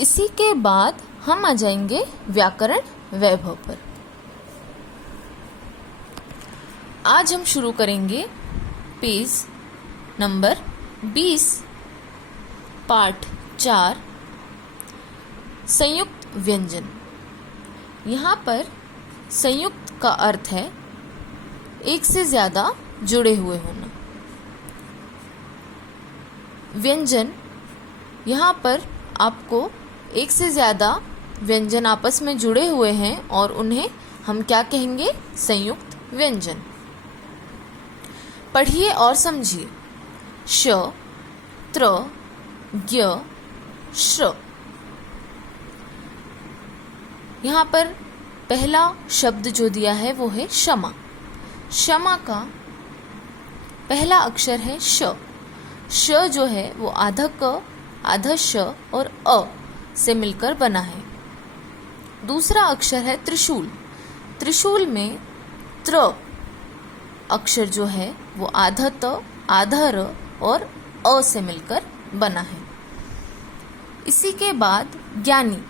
इसी के बाद हम आ जाएंगे व्याकरण वैभव पर। आज हम शुरू करेंगे पेज नंबर 20 पाठ 4 संयुक्त व्यंजन। यहाँ पर संयुक्त का अर्थ है एक से ज्यादा जुड़े हुए होना। व्यंजन, यहाँ पर आपको एक से ज्यादा व्यंजन आपस में जुड़े हुए हैं और उन्हें हम क्या कहेंगे? संयुक्त व्यंजन। पढ़िए और समझिए। श, त्र, ज्ञ, श्र। यहाँ पर पहला शब्द जो दिया है वो है क्षमा। क्षमा का पहला अक्षर है श। श जो है वो आधा क, आधा श और अ से मिलकर बना है। दूसरा अक्षर है त्रिशूल। त्रिशूल में त्र अक्षर जो है वो आधा त, आधा र और अ से मिलकर बना है। इसी के बाद ज्ञानी।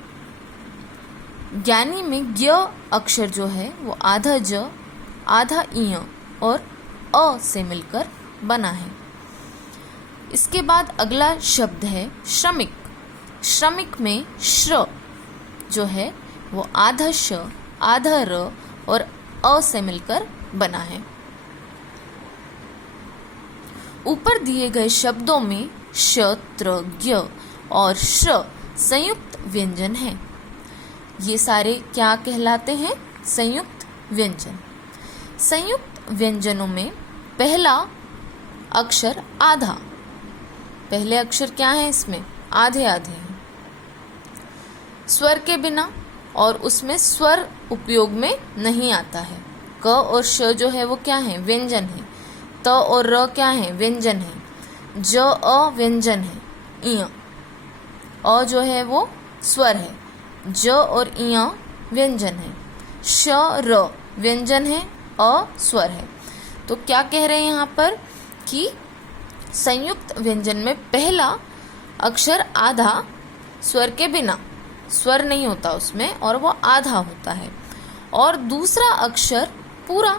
ज्ञानी में ज्ञ अक्षर जो है वो आधा ज, आधा इय और अ से मिलकर बना है। इसके बाद अगला शब्द है श्रमिक। श्रमिक में श्र जो है वो आधा श, आधा र और अ से मिलकर बना है। ऊपर दिए गए शब्दों में श, त्र, ज्ञ और श्र संयुक्त व्यंजन हैं। ये सारे क्या कहलाते हैं? संयुक्त व्यंजन। संयुक्त व्यंजनों में पहला अक्षर आधा। पहले अक्षर क्या है इसमें? आधे आधे हैं। स्वर के बिना और उसमें स्वर उपयोग में नहीं आता है। क और श जो है वो क्या है? व्यंजन है। त और र क्या है? व्यंजन है। ज अ व्यंजन है। इय अ जो है वो स्वर है। ज और इय व्यंजन है। श र व्यंजन है, अ स्वर है। तो क्या कह रहे हैं यहाँ पर कि संयुक्त व्यंजन में पहला अक्षर आधा स्वर के बिना, स्वर नहीं होता उसमें और वो आधा होता है। और दूसरा अक्षर पूरा।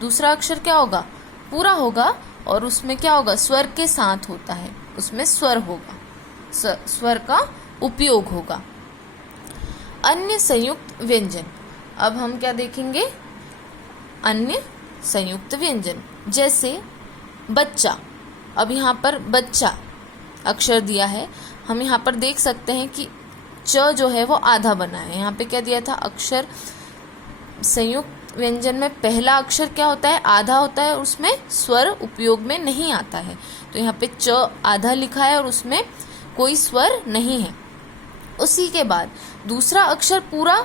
दूसरा अक्षर क्या होगा? पूरा होगा और उसमें क्या होगा? स्वर के साथ होता है, उसमें स्वर होगा, स्वर का उपयोग होगा। अन्य संयुक्त व्यंजन। अब हम क्या देखेंगे? अन्य संयुक्त व्यंजन जैसे बच्चा। अब यहाँ पर बच्चा अक्षर दिया है। हम यहाँ पर देख सकते हैं कि च जो है वो आधा बना है। यहाँ पे क्या दिया था? अक्षर संयुक्त व्यंजन में पहला अक्षर क्या होता है? आधा होता है और उसमें स्वर उपयोग में नहीं आता है। तो यहाँ पे च आधा लिखा है और उसमें कोई स्वर नहीं है। उसी के बाद दूसरा अक्षर पूरा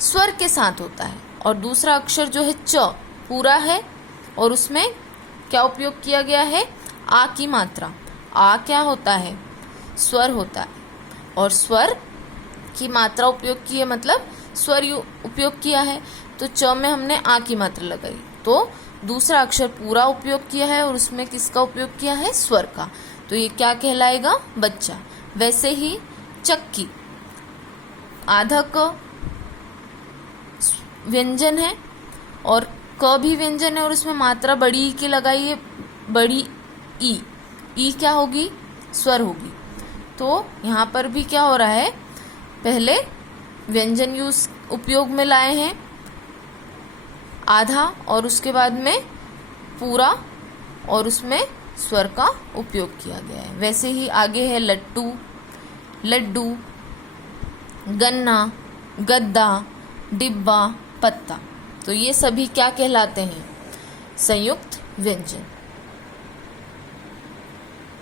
स्वर के साथ होता है और दूसरा अक्षर जो है च पूरा है और उसमें क्या उपयोग किया गया है? आ की मात्रा। आ क्या होता है? स्वर होता है और स्वर की मात्रा उपयोग की है, मतलब स्वर उपयोग किया है। तो च में हमने आ की मात्रा लगाई तो दूसरा अक्षर पूरा उपयोग किया है और उसमें किसका उपयोग किया है? स्वर का। तो ये क्या कहलाएगा? बच्चा। वैसे ही चक्की, आधा क व्यंजन है और क भी व्यंजन है और उसमें मात्रा बड़ी ई की लगाई है, बड़ी ई। ई क्या होगी? स्वर होगी। तो यहाँ पर भी क्या हो रहा है? पहले व्यंजन उपयोग में लाए हैं आधा और उसके बाद में पूरा और उसमें स्वर का उपयोग किया गया है। वैसे ही आगे है लट्टू, लड्डू, गन्ना, गद्दा, डिब्बा, पत्ता। तो ये सभी क्या कहलाते हैं? संयुक्त व्यंजन।